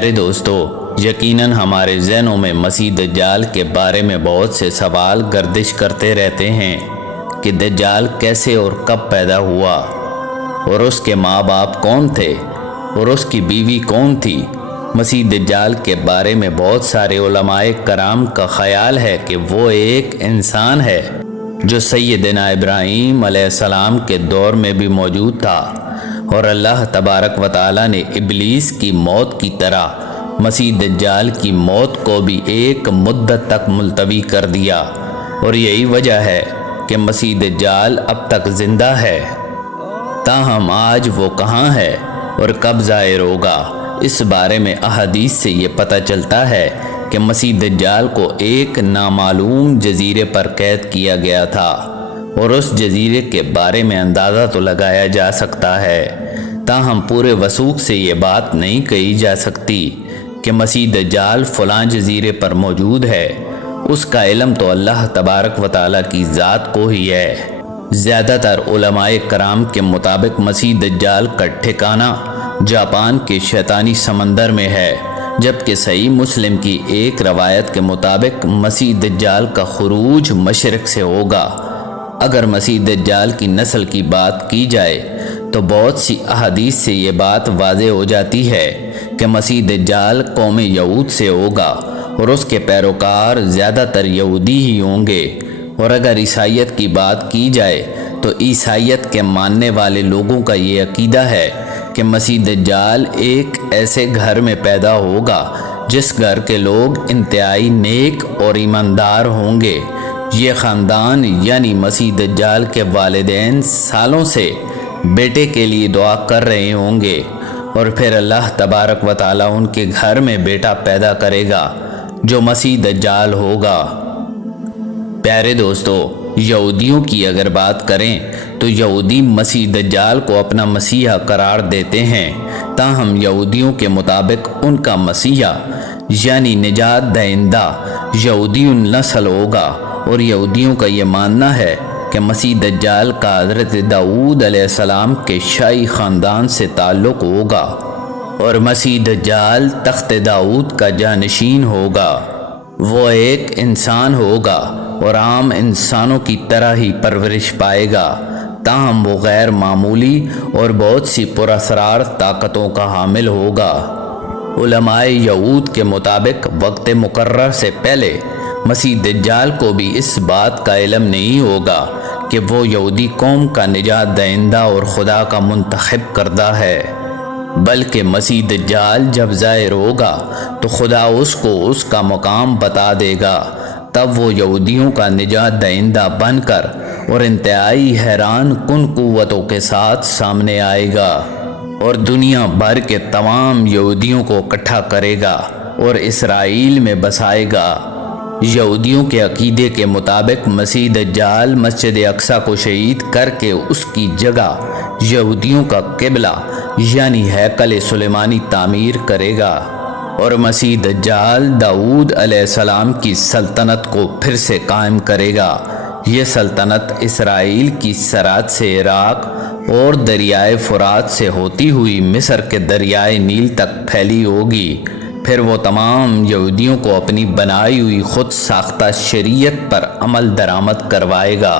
پیارے دوستو، یقیناً ہمارے ذہنوں میں مسیح دجال کے بارے میں بہت سے سوال گردش کرتے رہتے ہیں کہ دجال کیسے اور کب پیدا ہوا، اور اس کے ماں باپ کون تھے، اور اس کی بیوی کون تھی۔ مسیح دجال کے بارے میں بہت سارے علماء کرام کا خیال ہے کہ وہ ایک انسان ہے جو سیدنا ابراہیم علیہ السلام کے دور میں بھی موجود تھا، اور اللہ تبارک و تعالی نے ابلیس کی موت کی طرح مسیح دجال کی موت کو بھی ایک مدت تک ملتوی کر دیا، اور یہی وجہ ہے کہ مسیح دجال اب تک زندہ ہے۔ تاہم آج وہ کہاں ہے اور کب ظاہر ہوگا، اس بارے میں احادیث سے یہ پتہ چلتا ہے کہ مسیح دجال کو ایک نامعلوم جزیرے پر قید کیا گیا تھا، اور اس جزیرے کے بارے میں اندازہ تو لگایا جا سکتا ہے، تاہم پورے وثوق سے یہ بات نہیں کہی جا سکتی کہ مسیح دجال فلاں جزیرے پر موجود ہے۔ اس کا علم تو اللہ تبارک و تعالیٰ کی ذات کو ہی ہے۔ زیادہ تر علماء کرام کے مطابق مسیح دجال کا ٹھکانہ جاپان کے شیطانی سمندر میں ہے، جبکہ صحیح مسلم کی ایک روایت کے مطابق مسیح دجال کا خروج مشرق سے ہوگا۔ اگر مسیح دجال کی نسل کی بات کی جائے تو بہت سی احادیث سے یہ بات واضح ہو جاتی ہے کہ مسیح دجال قوم یہود سے ہوگا، اور اس کے پیروکار زیادہ تر یہودی ہی ہوں گے۔ اور اگر عیسائیت کی بات کی جائے تو عیسائیت کے ماننے والے لوگوں کا یہ عقیدہ ہے کہ مسیح دجال ایک ایسے گھر میں پیدا ہوگا جس گھر کے لوگ انتہائی نیک اور ایماندار ہوں گے۔ یہ خاندان یعنی مسیح دجال کے والدین سالوں سے بیٹے کے لیے دعا کر رہے ہوں گے، اور پھر اللہ تبارک و تعالیٰ ان کے گھر میں بیٹا پیدا کرے گا جو مسیح دجال ہوگا۔ پیارے دوستو، یہودیوں کی اگر بات کریں تو یہودی مسیح دجال کو اپنا مسیحا قرار دیتے ہیں، تاہم یہودیوں کے مطابق ان کا مسیحا یعنی نجات دہندہ یہودی النسل ہوگا، اور یہودیوں کا یہ ماننا ہے کہ مسیح دجال کا حضرت داؤد علیہ السلام کے شاہی خاندان سے تعلق ہوگا، اور مسیح دجال تخت داؤد کا جانشین ہوگا۔ وہ ایک انسان ہوگا اور عام انسانوں کی طرح ہی پرورش پائے گا، تاہم وہ غیر معمولی اور بہت سی پراسرار طاقتوں کا حامل ہوگا۔ علماء یہود کے مطابق وقت مقرر سے پہلے مسیح دجال کو بھی اس بات کا علم نہیں ہوگا کہ وہ یہودی قوم کا نجات دہندہ اور خدا کا منتخب کردہ ہے، بلکہ مسیح دجال جب ظاہر ہوگا تو خدا اس کو اس کا مقام بتا دے گا، تب وہ یہودیوں کا نجات دہندہ بن کر اور انتہائی حیران کن قوتوں کے ساتھ سامنے آئے گا، اور دنیا بھر کے تمام یہودیوں کو اکٹھا کرے گا اور اسرائیل میں بسائے گا۔ یہودیوں کے عقیدے کے مطابق مسیح دجال مسجد اقصی کو شہید کر کے اس کی جگہ یہودیوں کا قبلہ یعنی ہیکل سلیمانی تعمیر کرے گا، اور مسیح دجال داؤد علیہ السلام کی سلطنت کو پھر سے قائم کرے گا۔ یہ سلطنت اسرائیل کی سرحد سے عراق اور دریائے فرات سے ہوتی ہوئی مصر کے دریائے نیل تک پھیلی ہوگی۔ پھر وہ تمام یہودیوں کو اپنی بنائی ہوئی خود ساختہ شریعت پر عمل درآمد کروائے گا۔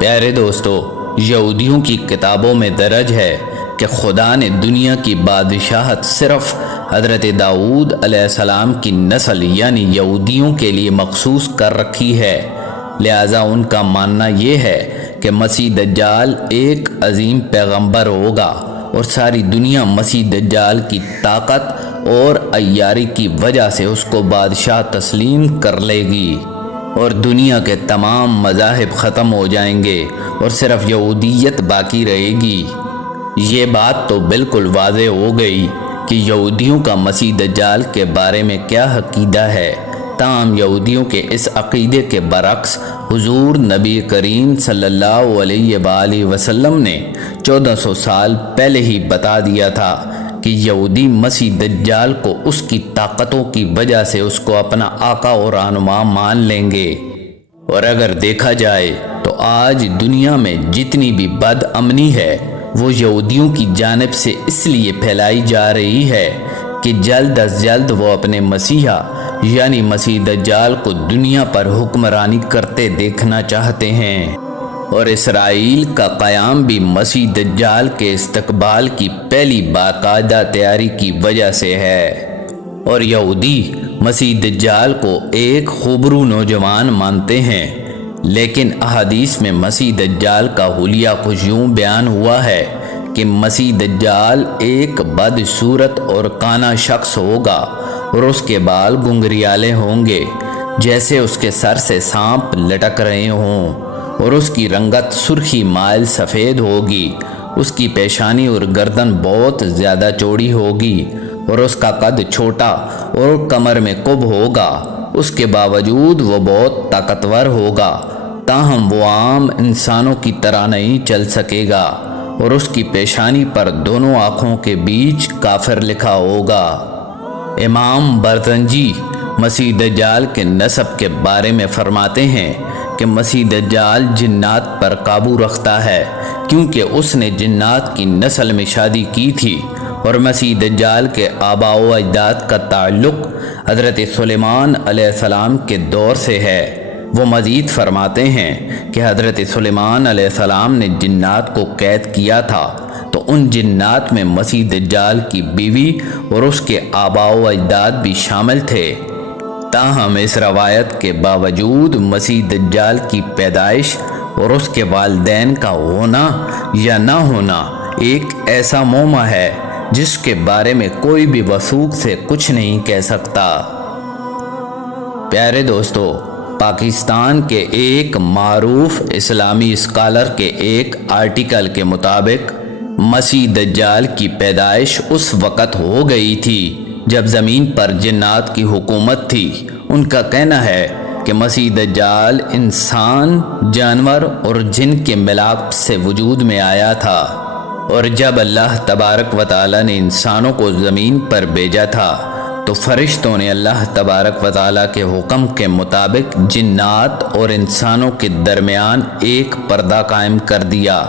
پیارے دوستو، یہودیوں کی کتابوں میں درج ہے کہ خدا نے دنیا کی بادشاہت صرف حضرت داؤد علیہ السلام کی نسل یعنی یہودیوں کے لیے مخصوص کر رکھی ہے، لہٰذا ان کا ماننا یہ ہے کہ مسیح دجال ایک عظیم پیغمبر ہوگا، اور ساری دنیا مسیح دجال کی طاقت اور عیاری کی وجہ سے اس کو بادشاہ تسلیم کر لے گی، اور دنیا کے تمام مذاہب ختم ہو جائیں گے اور صرف یہودیت باقی رہے گی۔ یہ بات تو بالکل واضح ہو گئی کہ یہودیوں کا مسیح دجال کے بارے میں کیا عقیدہ ہے، تاہم یہودیوں کے اس عقیدے کے برعکس حضور نبی کریم صلی اللہ علیہ وآلہ وسلم نے 1400 سال پہلے ہی بتا دیا تھا کہ یہودی مسیح دجال کو اس کی طاقتوں کی وجہ سے اس کو اپنا آقا اور رہنما مان لیں گے۔ اور اگر دیکھا جائے تو آج دنیا میں جتنی بھی بد امنی ہے وہ یہودیوں کی جانب سے اس لیے پھیلائی جا رہی ہے کہ جلد از جلد وہ اپنے مسیحا یعنی مسیح دجال کو دنیا پر حکمرانی کرتے دیکھنا چاہتے ہیں، اور اسرائیل کا قیام بھی مسیح دجال کے استقبال کی پہلی باقاعدہ تیاری کی وجہ سے ہے۔ اور یہودی مسیح دجال کو ایک خوبرو نوجوان مانتے ہیں، لیکن احادیث میں مسیح دجال کا حلیہ کچھ یوں بیان ہوا ہے کہ مسیح دجال ایک بدصورت اور کانا شخص ہوگا، اور اس کے بال گنگریالے ہوں گے جیسے اس کے سر سے سانپ لٹک رہے ہوں، اور اس کی رنگت سرخی مائل سفید ہوگی، اس کی پیشانی اور گردن بہت زیادہ چوڑی ہوگی، اور اس کا قد چھوٹا اور کمر میں کب ہوگا۔ اس کے باوجود وہ بہت طاقتور ہوگا، تاہم وہ عام انسانوں کی طرح نہیں چل سکے گا، اور اس کی پیشانی پر دونوں آنکھوں کے بیچ کافر لکھا ہوگا۔ امام برزنجی مسیح دجال کے نسب کے بارے میں فرماتے ہیں کہ مسیح دجال جنات پر قابو رکھتا ہے، کیونکہ اس نے جنات کی نسل میں شادی کی تھی، اور مسیح دجال کے آباء و اجداد کا تعلق حضرت سلیمان علیہ السلام کے دور سے ہے۔ وہ مزید فرماتے ہیں کہ حضرت سلیمان علیہ السلام نے جنات کو قید کیا تھا، تو ان جنات میں مسیح دجال کی بیوی اور اس کے آباء و اجداد بھی شامل تھے۔ تاہم اس روایت کے باوجود مسیح دجال کی پیدائش اور اس کے والدین کا ہونا یا نہ ہونا ایک ایسا معمہ ہے جس کے بارے میں کوئی بھی وثوق سے کچھ نہیں کہہ سکتا۔ پیارے دوستو، پاکستان کے ایک معروف اسلامی اسکالر کے ایک آرٹیکل کے مطابق مسیح دجال کی پیدائش اس وقت ہو گئی تھی جب زمین پر جنات کی حکومت تھی۔ ان کا کہنا ہے کہ مسیح دجال انسان، جانور اور جن کے ملاپ سے وجود میں آیا تھا، اور جب اللہ تبارک و تعالی نے انسانوں کو زمین پر بھیجا تھا تو فرشتوں نے اللہ تبارک و تعالی کے حکم کے مطابق جنات اور انسانوں کے درمیان ایک پردہ قائم کر دیا،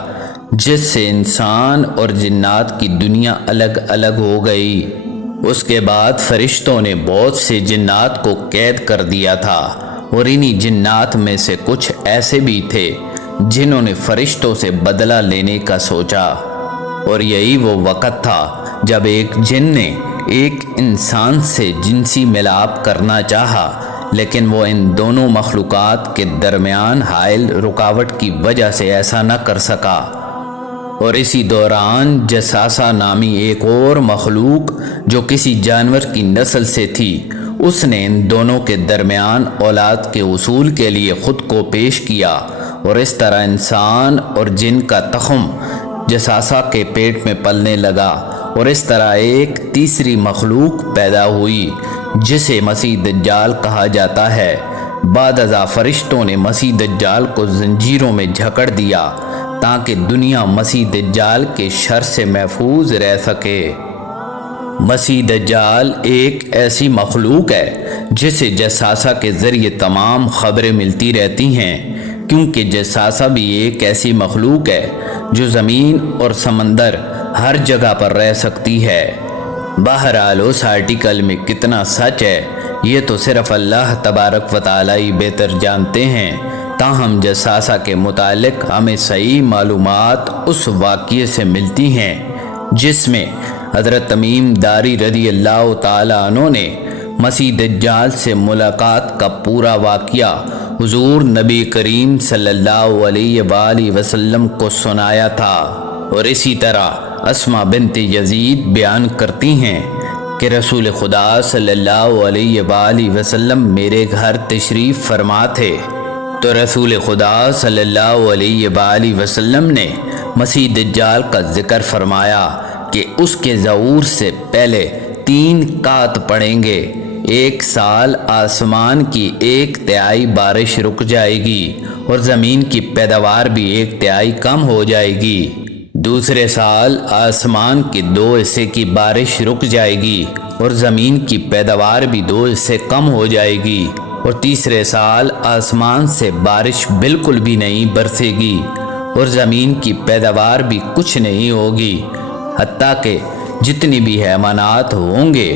جس سے انسان اور جنات کی دنیا الگ الگ ہو گئی۔ اس کے بعد فرشتوں نے بہت سے جنات کو قید کر دیا تھا، اور انہی جنات میں سے کچھ ایسے بھی تھے جنہوں نے فرشتوں سے بدلہ لینے کا سوچا، اور یہی وہ وقت تھا جب ایک جن نے ایک انسان سے جنسی ملاپ کرنا چاہا، لیکن وہ ان دونوں مخلوقات کے درمیان حائل رکاوٹ کی وجہ سے ایسا نہ کر سکا، اور اسی دوران جساسہ نامی ایک اور مخلوق جو کسی جانور کی نسل سے تھی، اس نے ان دونوں کے درمیان اولاد کے حصول کے لیے خود کو پیش کیا، اور اس طرح انسان اور جن کا تخم جساسہ کے پیٹ میں پلنے لگا، اور اس طرح ایک تیسری مخلوق پیدا ہوئی جسے مسیح دجال کہا جاتا ہے۔ بعد ازاں فرشتوں نے مسیح دجال کو زنجیروں میں جکڑ دیا تاکہ دنیا مسیح دجال کے شر سے محفوظ رہ سکے۔ مسیح دجال ایک ایسی مخلوق ہے جسے جساسہ کے ذریعے تمام خبریں ملتی رہتی ہیں، کیونکہ جساسہ بھی ایک ایسی مخلوق ہے جو زمین اور سمندر ہر جگہ پر رہ سکتی ہے۔ بہرحال اس آرٹیکل میں کتنا سچ ہے یہ تو صرف اللہ تبارک و تعالی ہی بہتر جانتے ہیں، تاہم جساسہ کے متعلق ہمیں صحیح معلومات اس واقعے سے ملتی ہیں جس میں حضرت تمیم داری رضی اللہ تعالیٰ عنہ نے مسیح دجال سے ملاقات کا پورا واقعہ حضور نبی کریم صلی اللہ علیہ وآلہ وسلم کو سنایا تھا، اور اسی طرح اسماء بنت یزید بیان کرتی ہیں کہ رسول خدا صلی اللہ علیہ وآلہ وسلم میرے گھر تشریف فرما تھے، تو رسول خدا صلی اللہ علیہ وآلہ وسلم نے مسیح دجال کا ذکر فرمایا کہ اس کے ظہور سے پہلے 3 قحط پڑیں گے۔ 1 سال آسمان کی 1/3 بارش رک جائے گی، اور زمین کی پیداوار بھی 1/3 کم ہو جائے گی۔ دوسرے سال آسمان کے 2 حصے کی بارش رک جائے گی، اور زمین کی پیداوار بھی 2 حصے کم ہو جائے گی، اور تیسرے سال آسمان سے بارش بالکل بھی نہیں برسے گی، اور زمین کی پیداوار بھی کچھ نہیں ہوگی، حتیٰ کہ جتنی بھی حیوانات ہوں گے